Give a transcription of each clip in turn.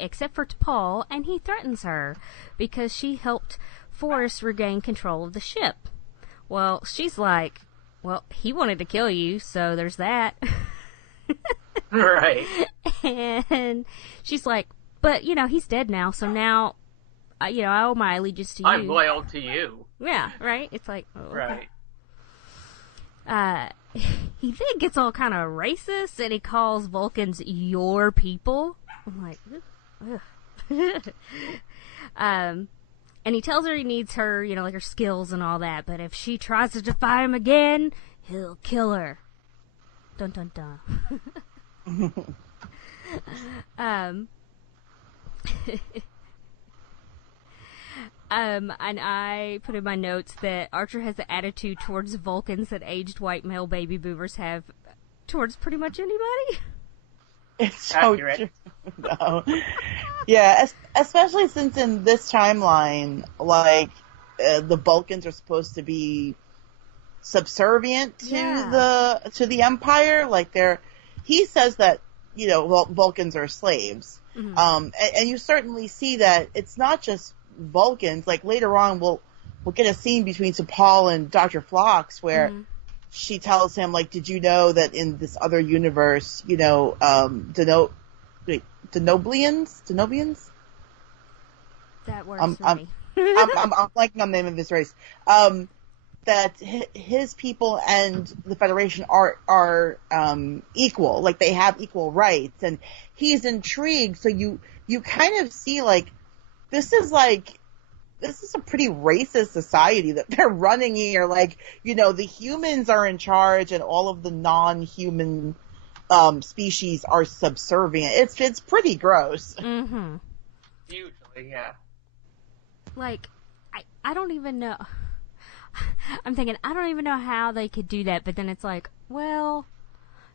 except for T'Pol, and he threatens her because she helped Forrest regain control of the ship. Well, she's like, well, he wanted to kill you, so there's that. Right. And she's like, but, he's dead now, so now, I owe my allegiance to you. I'm loyal to you. Yeah, right? It's like, oh, okay. Right. He then gets all kind of racist, and he calls Vulcans your people. I'm like, ugh. And he tells her he needs her, like her skills and all that, but if she tries to defy him again, he'll kill her. Dun dun dun. And I put in my notes that Archer has the attitude towards Vulcans that aged white male baby boomers have towards pretty much anybody. It's so true. No. Yeah, especially since in this timeline, like, the Vulcans are supposed to be subservient to the Empire. Like, he says that, Vulcans are slaves. Mm-hmm. And you certainly see that it's not just Vulcans. Like, later on, we'll get a scene between T'Pol and Dr. Phlox where she tells him, like, did you know that in this other universe, Denoblians? That works for me. I'm blanking on the name of this race. That his people and the Federation are equal, like they have equal rights, and he's intrigued. So you kind of see, like, this is a pretty racist society that they're running here. Like, the humans are in charge, and all of the non-human species are subservient. It's pretty gross. Mm-hmm. Usually, yeah. Like, I don't even know. I'm thinking, I don't even know how they could do that, but then it's like, well,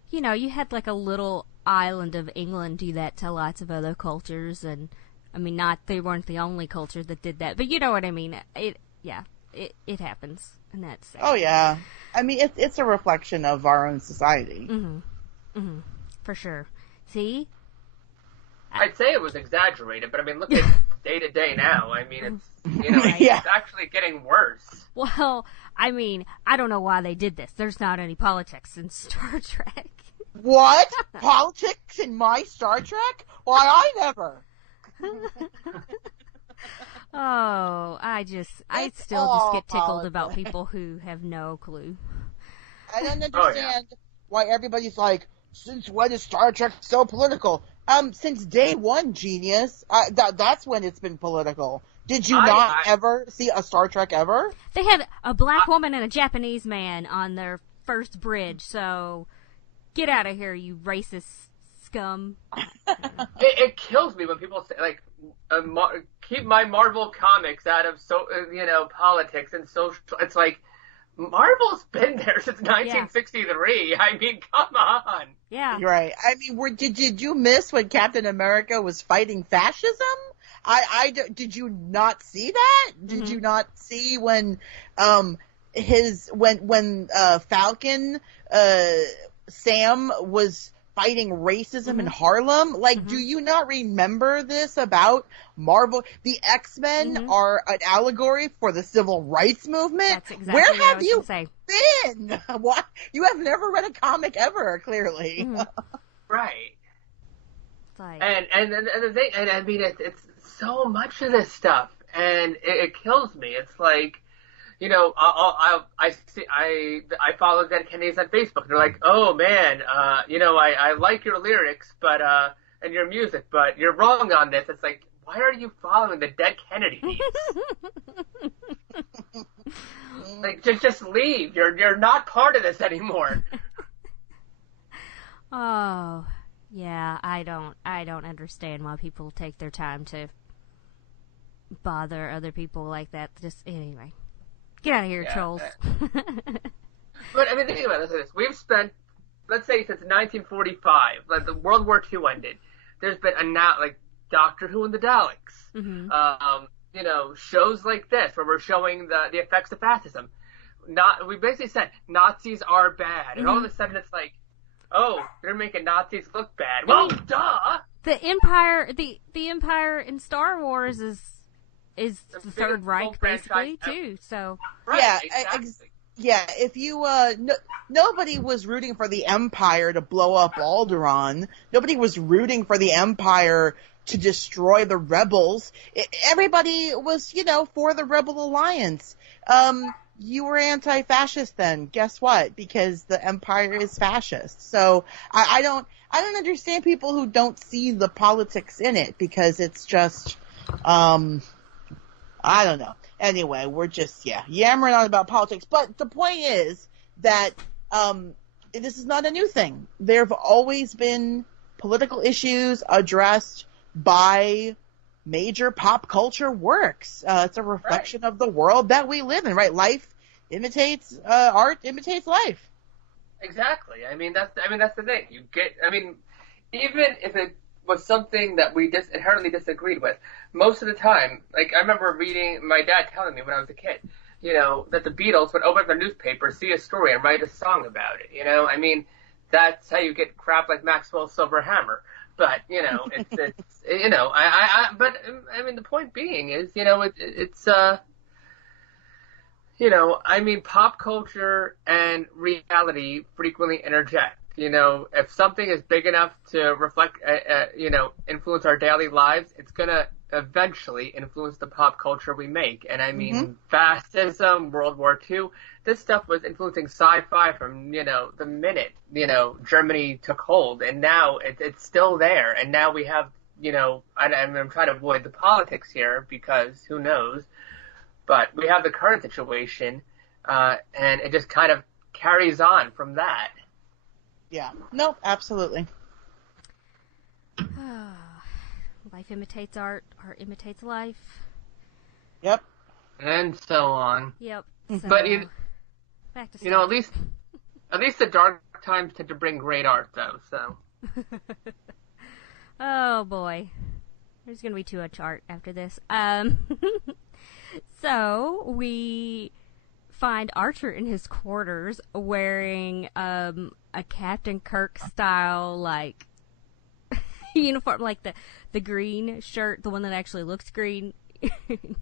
you had like a little island of England do that to lots of other cultures, and I mean, they weren't the only culture that did that, but you know what I mean. It happens, and that's sad. Oh yeah, I mean, it's a reflection of our own society. Mm-hmm. Mm-hmm. For sure. See, I'd say it was exaggerated, but I mean, look at day to day now. I mean, it's Right. It's actually getting worse. Well, I mean, I don't know why they did this. There's not any politics in Star Trek. What? Politics in my Star Trek? Why, I never. Oh, I still get tickled about people who have no clue. I don't understand why everybody's like, since when is Star Trek so political? Since day one, genius. That's when it's been political. Did you not ever see a Star Trek ever? They had a black woman and a Japanese man on their first bridge, so get out of here, you racist scum. It kills me when people say, like, keep my Marvel comics out of politics and social. It's like, Marvel's been there since 1963. Yeah. I mean, come on. Yeah. You're right. I mean, did you miss when Captain America was fighting fascism? Did you not see that? Mm-hmm. Did you not see when Falcon Sam was fighting racism in Harlem? Like, do you not remember this about Marvel? The X-Men are an allegory for the civil rights movement. That's exactly Where what have I was you say. been? What? You have never read a comic ever, clearly. Right. Like... And the thing, and I mean, it's so much of this stuff, and it kills me. It's like, I follow Dead Kennedys on Facebook, and they're like, oh man, I like your lyrics, but and your music, but you're wrong on this. It's like, why are you following the Dead Kennedys? Like, just leave. You're not part of this anymore. Oh, yeah. I don't understand why people take their time to bother other people like that. Just anyway. Get out of here, trolls. But I mean, think about this. We've spent, let's say, since 1945, like the World War II ended. There's been Doctor Who and the Daleks. Mm-hmm. Shows like this where we're showing the effects of fascism. We basically said Nazis are bad, and all of a sudden it's like, oh, they're making Nazis look bad. Well, duh. the Empire, the Empire in Star Wars is the Third Reich basically too. So right, yeah, exactly. yeah. If you nobody was rooting for the Empire to blow up Alderaan. Nobody was rooting for the Empire to destroy the rebels. Everybody was, for the Rebel Alliance. You were anti-fascist then. Guess what? Because the Empire is fascist. So I don't understand people who don't see the politics in it, because it's just, I don't know. Anyway, we're just, yammering on about politics. But the point is that, this is not a new thing. There have always been political issues addressed by major pop culture works. It's a reflection of the world that we live in, right? Life imitates, art imitates life. Exactly. That's the thing. Even if it was something that we inherently disagreed with, most of the time, like I remember reading, my dad telling me when I was a kid, that the Beatles would open up their newspaper, see a story, and write a song about it. That's how you get crap like Maxwell's Silver Hammer. But, it's the point being is, pop culture and reality frequently interject. If something is big enough to reflect, influence our daily lives, it's going to eventually influence the pop culture we make. And fascism, World War II, this stuff was influencing sci-fi from, the minute, Germany took hold. And now it's still there. And now we have, I'm trying to avoid the politics here because who knows. But we have the current situation, and it just kind of carries on from that. Yeah. No, absolutely. Life imitates art, art imitates life. Yep. And so on. Yep. So, but back to at least the dark times tend to bring great art, though. So. Oh boy, there's gonna be too much art after this. So we find Archer in his quarters wearing a Captain Kirk style uniform, like the green shirt, the one that actually looks green,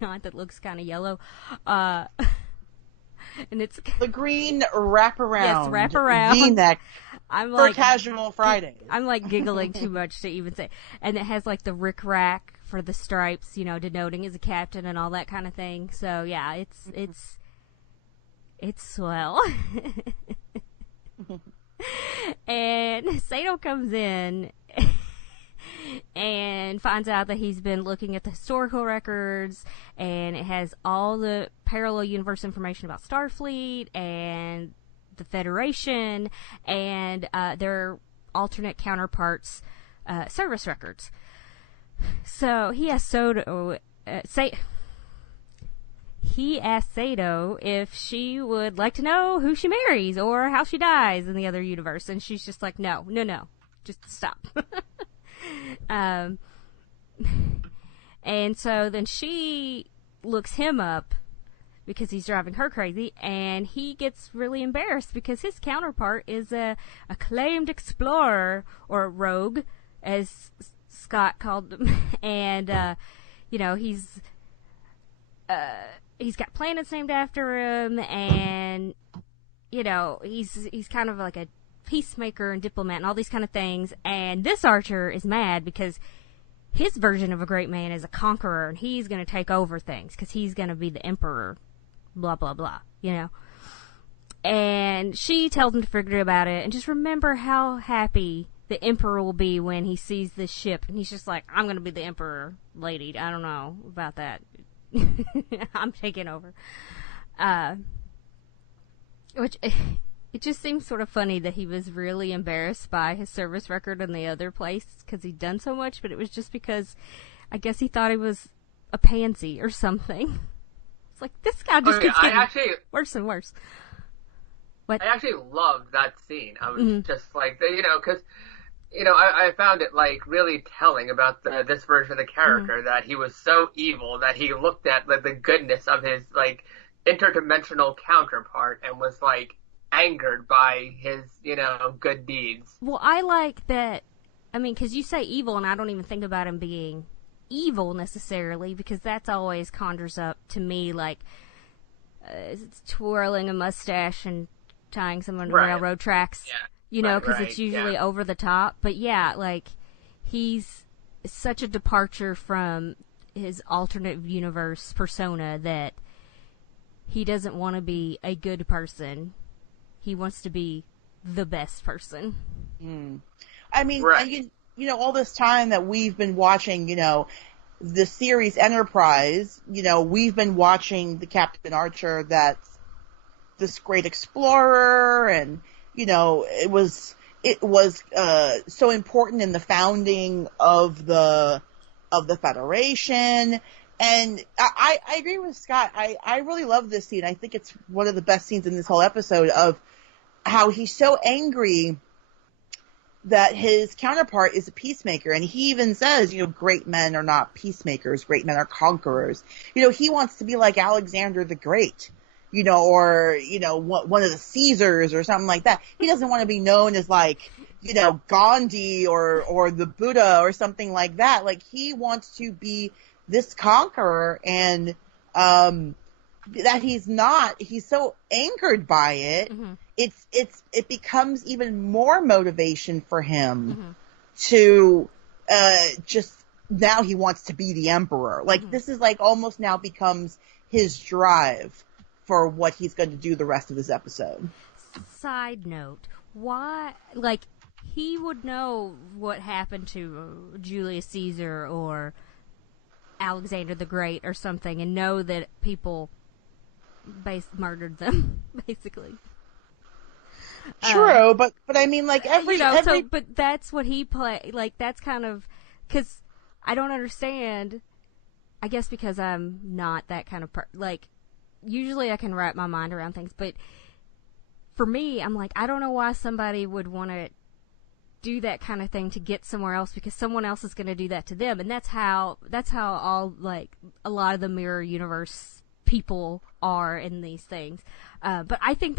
not that looks kind of yellow. And it's the green wraparound. Yes, wraparound V-neck. I'm for Casual Friday. I'm giggling too much to even say. And it has the rick-rack for the stripes, denoting as a captain and all that kind of thing. So yeah, it's swell. And Sato comes in and finds out that he's been looking at the historical records, and it has all the parallel universe information about Starfleet and the Federation and their alternate counterparts' service records. So he asked Sato, if she would like to know who she marries or how she dies in the other universe, and she's just like, no, just stop. And so then she looks him up because he's driving her crazy, and he gets really embarrassed because his counterpart is a acclaimed explorer, or rogue, as Scott called him, and he's got planets named after him, and he's kind of like a peacemaker and diplomat and all these kind of things. And this Archer is mad because his version of a great man is a conqueror, and he's going to take over things because he's going to be the emperor, blah blah blah, and she tells him to forget about it and just remember how happy the emperor will be when he sees this ship. And he's just like, I'm going to be the emperor, lady. I don't know about that. I'm taking over. Which, it just seems sort of funny that he was really embarrassed by his service record in the other place because he'd done so much, but it was just because I guess he thought he was a pansy or something. It's like, this guy just keeps getting worse and worse. What? I actually loved that scene. I was just like, because, I found it really telling about this version of the character, that he was so evil that he looked at the goodness of his interdimensional counterpart and was angered by his good deeds. Well, I like that I mean, because you say evil, and I don't even think about him being evil necessarily, because that's always conjures up to me like twirling a mustache and tying someone to railroad tracks. Yeah. You know, because it's usually over the top. But yeah, like, he's such a departure from his alternate universe persona that he doesn't want to be a good person. He wants to be the best person. I mean, you know, all this time that we've been watching, you know, the series Enterprise, you know, we've been watching the Captain Archer that's this great explorer, and, you know, it was so important in the founding of the Federation. And I agree with Scott. I really love this scene. I think it's one of the best scenes in this whole episode, of how he's so angry that his counterpart is a peacemaker. And he even says, you know, great men are not peacemakers. Great men are conquerors. You know, he wants to be like Alexander the Great, you know, or, you know, one of the Caesars or something like that. He doesn't want to be known as, like, you know, Gandhi or the Buddha or something like that. Like, he wants to be this conqueror, and that he's not. He's so anchored by it. It becomes even more motivation for him to just, now he wants to be the emperor. Like, this is like almost now becomes his drive for what he's going to do the rest of this episode. Side note, why, like, he would know what happened to Julius Caesar or Alexander the Great or something, and know that people murdered them, basically. True, but I mean, like, but that's what he play. Like, that's kind of, because I don't understand. I guess because I'm not that kind of like, usually I can wrap my mind around things, but for me, I'm like, I don't know why somebody would want to do that kind of thing to get somewhere else, because someone else is going to do that to them, and that's how all, like, a lot of the mirror universe people are in these things. But I think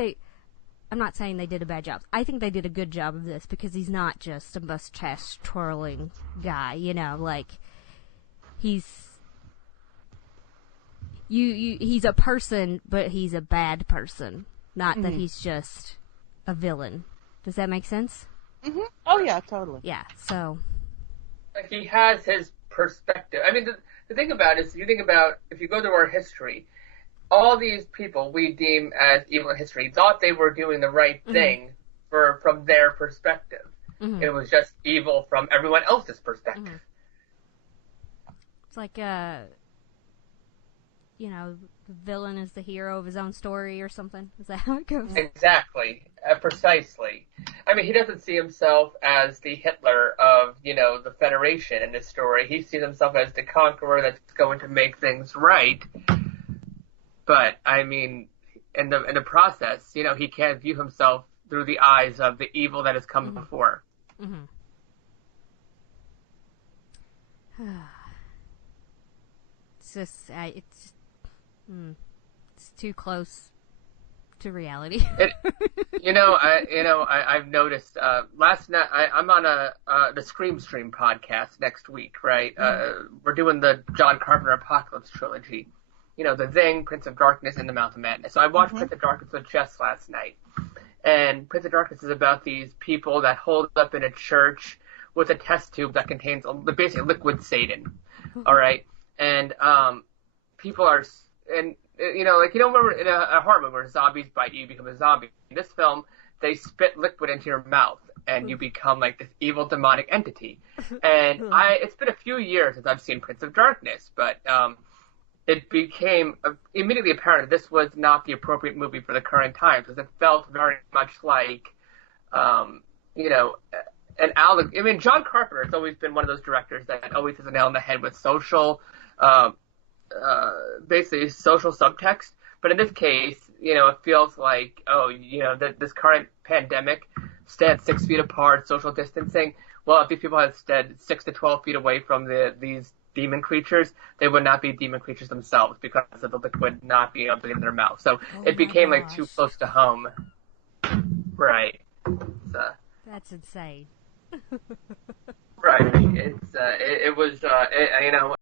I'm not saying they did a bad job. I think they did a good job of this, because he's not just a mustache twirling guy, you know, like, he's a person, but he's a bad person, not that he's just a villain. Does that make sense? Oh yeah, totally. Yeah, so like, he has his perspective. I mean, the thing about it is, if you go to our history, all these people we deem as evil in history thought they were doing the right thing from their perspective. It was just evil from everyone else's perspective. It's like, you know, the villain is the hero of his own story or something. Is that how it goes? Exactly. Precisely. I mean, he doesn't see himself as the Hitler of, you know, the Federation in this story. He sees himself as the conqueror that's going to make things right. But, I mean, in the process, you know, he can't view himself through the eyes of the evil that has come before. It's just, it's too close to reality. I've noticed. Last night, I'm on the Scream Stream podcast next week, right? We're doing the John Carpenter Apocalypse trilogy. You know, The Thing, Prince of Darkness, and The Mouth of Madness. So I watched Prince of Darkness with Jess last night. And Prince of Darkness is about these people that hold up in a church with a test tube that contains basically liquid Satan. All right? And people are... And, you know, like, you don't remember in a horror movie where zombies bite you become a zombie. In this film, they spit liquid into your mouth, and you become, like, this evil demonic entity. And it's been a few years since I've seen Prince of Darkness, but... it became immediately apparent that this was not the appropriate movie for the current times, because it felt very much like, you know, I mean, John Carpenter has always been one of those directors that always has a nail on the head with basically social subtext. But in this case, you know, it feels like, you know, this current pandemic, stand 6 feet apart, social distancing. Well, if these people had stood 6 to 12 feet away from these demon creatures, they would not be demon creatures themselves because of the liquid not being able to get in their mouth. So it became like too close to home. Right. That's insane. Right. It's it was you know,